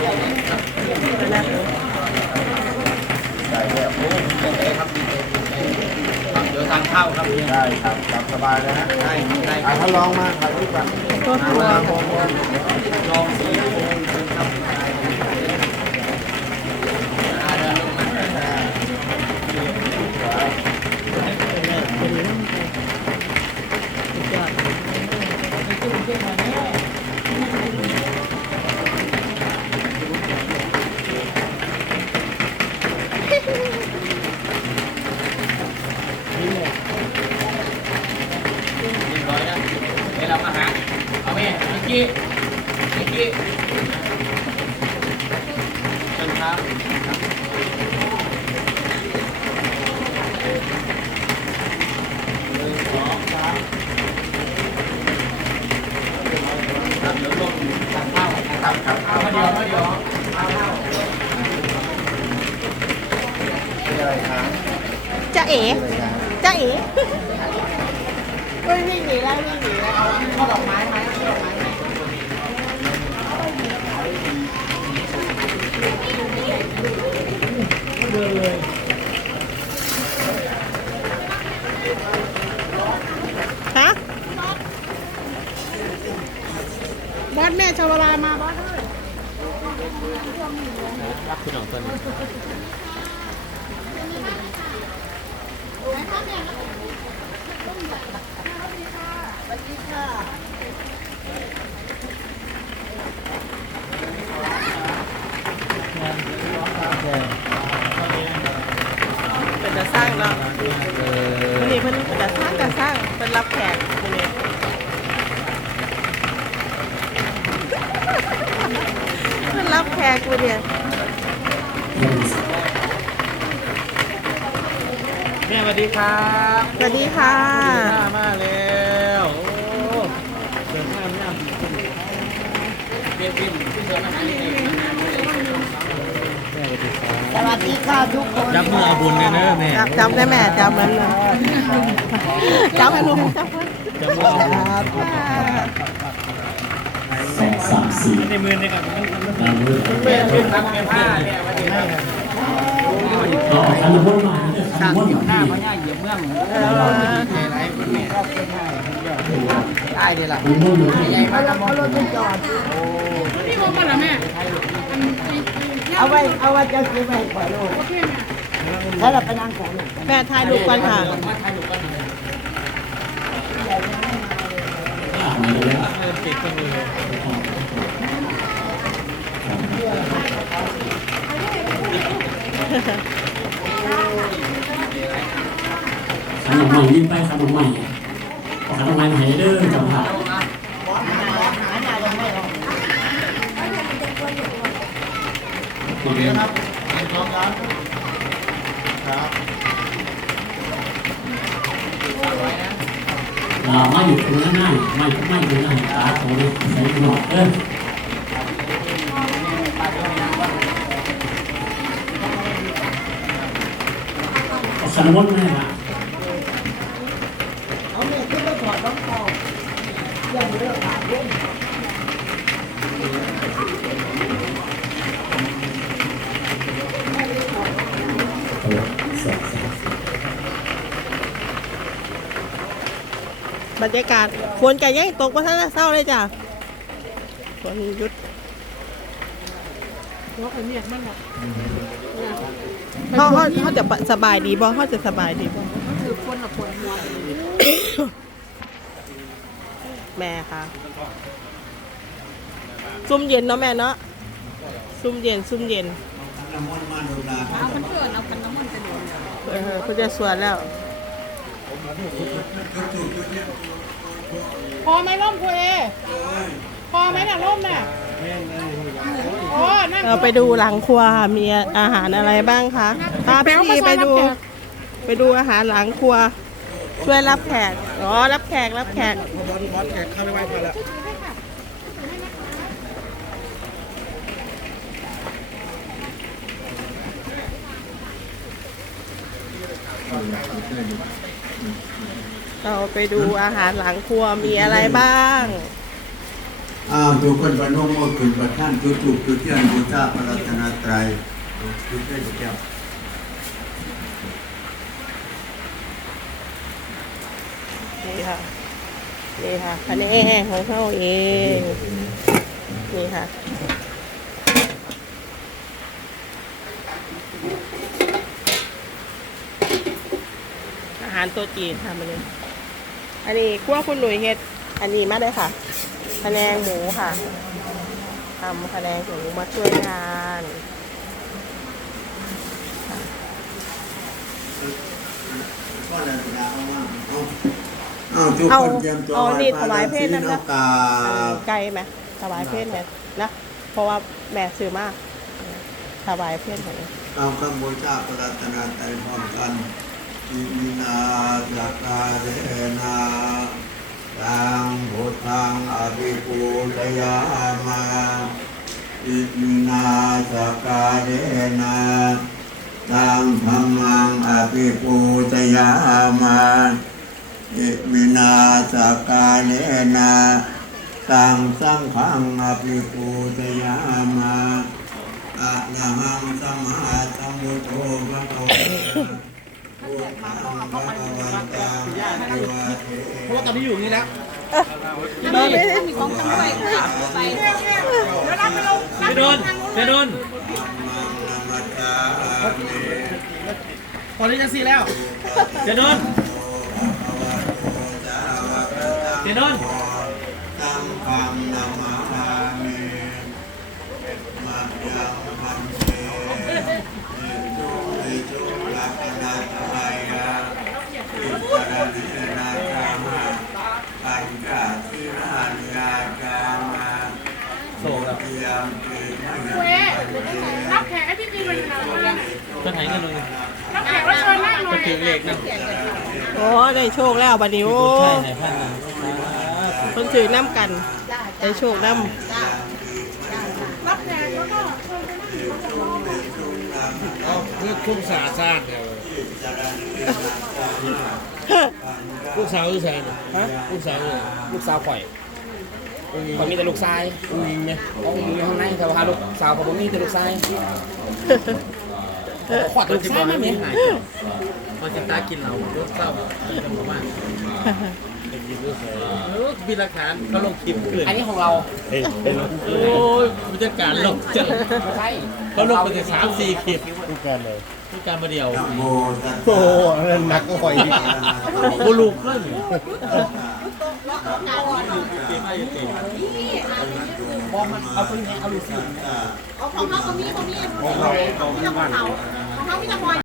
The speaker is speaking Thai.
ใช่แล้วโอ้ดีใจครับดีใจดีใจครับเดี๋ยวทานข้าวครับเนี่ยได้ครับตามสบายเลยฮะได้ได้คอะรับถ้าลองมาถ่ายรูปกัน ก็กลัว ลองสีโค้งเชิญครับอ่าเดินลงมา เรียบร้อยแล้วเดี๋ยวเรามาหา เอาแม่เมื่อกี้เมื่อกี้เชิญ ครับหนึ่งสองสามครับเดี๋ยวลงทานข้านะครับครับข้าวมาเดียวมาเดียวข้าวข้าวชื่ออะไรครับจะเอ๋ชื่ออะไรครับจะเอ๋เฮ้ยวิ่งหนีแล้ววิ่งหนีแล้วข้าดอกไม้ไหมข้าวดอกไม้ไหม ฮะบอสแม่ชาวลามาบอส รับคุณหน่องตนเป็นจะสร้างเนาะวันนี้เพิ่นจะสร้างจะสร้างเป็นรับแขกวันนี้เพิ่น รับแขกวันนี้แม่สวัสดีครับสวัสดีค่ะหน้ามาแล้วโอ้เดินหน้าหน้าเบบินที่เดินมาหาที่นี่มาหาเลยแม่สวัสดีครับสวัสดีค่ะทุกคนจับมือเอาบุญเนี่ยเนอะแม่จับจับได้แม่จับมันเลยจับให้ลูกจับมันจับมือเอาบุญ สามสี่ในมือในกับตามด้วยแม่เป็นรับแม่ผ้าแม่มาดีครับเราเอคันละม้วนมาเนี่ยคันละม้วนมาผ้าที่พญาเหยียบเมืองแม่ไรแม่ได้เลยล่ะคันละม้นมาที่ใหญ่มากครับรถไม่เอาไว้เอาไว้จะซื้อไปขอโลกถ้าเราไปนั่งของหนึ่งแม่ถ่ายรูปก่อนค่ะมาถ่ายรูกกันเลยปิดกัน เลยคันละใหม่ยิ้มไปคันละใหม่คันละใหม่มาให้เด้อจังหวะมาเรียนครับเรียนพร้อมแล้วครับอ่าไม่อยู่ตรงนั้นง่าไม่ไม่ตรงนั้นตาโตเลยใส่หน่อเนี่ยขึ้นไปถอดรองเท้าอย่างนี้เราขาดเล่นโอ้ สองสามบรรยากาศฝนกันยังตกมาท่านเศร้าเลยจ้ะฝนหยุด เขาเขาเขาจะสบายดีบ่เขาจะสบายดีบ่แม่ค่ะ ซุ่มเย็นเนาะแม่เนาะ ซุ่มเย็นซุ่มเย็นเออคุณจะสวนแล้วพอไหมร่มคุยพอไหมน่ะร่มน่ะโอ้นั่ง เราไปดูหลังครัวมีอาหารอะไรบ้างคะพาพี่ดีไปดู ไปดูอาหารหลังครัว ช่วยรับแขก อ๋อ รับแขก รับแขก บอลบอลแขกเข้าไปไหวพระแล้วเราไปดูอาหารหลังครัวมีอะไรบ้าง อ้าวทุกคนประนมมือขึ้นประท่านจุดจุกจุดเทียนบูชาพระรัตนตรัยจุดได้แก้วนี่ค่ะ นี่ค่ะคะแนนของเขาเอง นี่ค่ะอาหารตัวจีนค่ะมาเลย อันนี้กั้วคุณหนุ่ยเฮ็ด อันนี้มาได้ค่ะ คะแนนหมูค่ะทำคะแนนหมูมาช่วยงานก็เลยนะเอาว่าเอาเอาทุกคนเตรียมตัวเอานี่ถวายเพศศนั่นนะกาไกลไหมถวายเพศไหมนะ เพราะว่าแม่ซื้อมากถวายเพศของเอาคำบูชาพระรัตนตรัยพร้อมกันอิมินาจักาเรนา ตังพุทธังอภิปูชยามาอิมินาจักาเรนาตังธรรมังอภิปูชยามาอิมินาจักาเรนาตังสังฆังอภิปูชยามาอะระหังสัมมาสัมพุทโธพระโตพุทธังพระวันตังอภิวา เทเพราะว่าตอนนี้อยู่นี่แล้วเราไม่ได้เจนนเจนนธัมมังนามัสสามิตอนนี้จะซีแล้วเจนนสาวกตังเจน ก็ไหนกันเลยรับแขกรับเชิญนั่งหน่ก็อยถือเลขนะโอ้ได้โชคแล้วบัดนี้โอ้ใช่ไหนพันนะคนถือน้ำกัน ได้โชคน้รับแขกแล้วก็เชิญไปนั่งอยู่ตรงนี้เอาเพื่อคุ้มสาซาดเนี่ยำลูกสาวลูกสาวเนี่ยฮะลูกสาวเนี่ยลูกสาวข่อยข่อยมีแต่ลูกชายอุ้งยิงไหมเขาอยู่ในห้องในแต่ว่าลูกสาวเขาบ่มีแต่ลูกชาย ขวัดลูกชายมาไหมมันจะตากินเราลูกเศร้าผมว่าเออมีหลักฐานเขาลงคลิปขึ้นอันนี้ของเราโอ้ยผู้จัดการลงจอไม่ใช่เขาลงไปถึงสามสี่คลิปทุกการเลยผู้การมาเดียวโอ้สะโหนนั้นหนักก็คอยบุลูกเลย บอมันเอาไปไงเอาลูกศิษย์ของเขาก็มีของมีของเขาของเขาของเขามีแต่พอย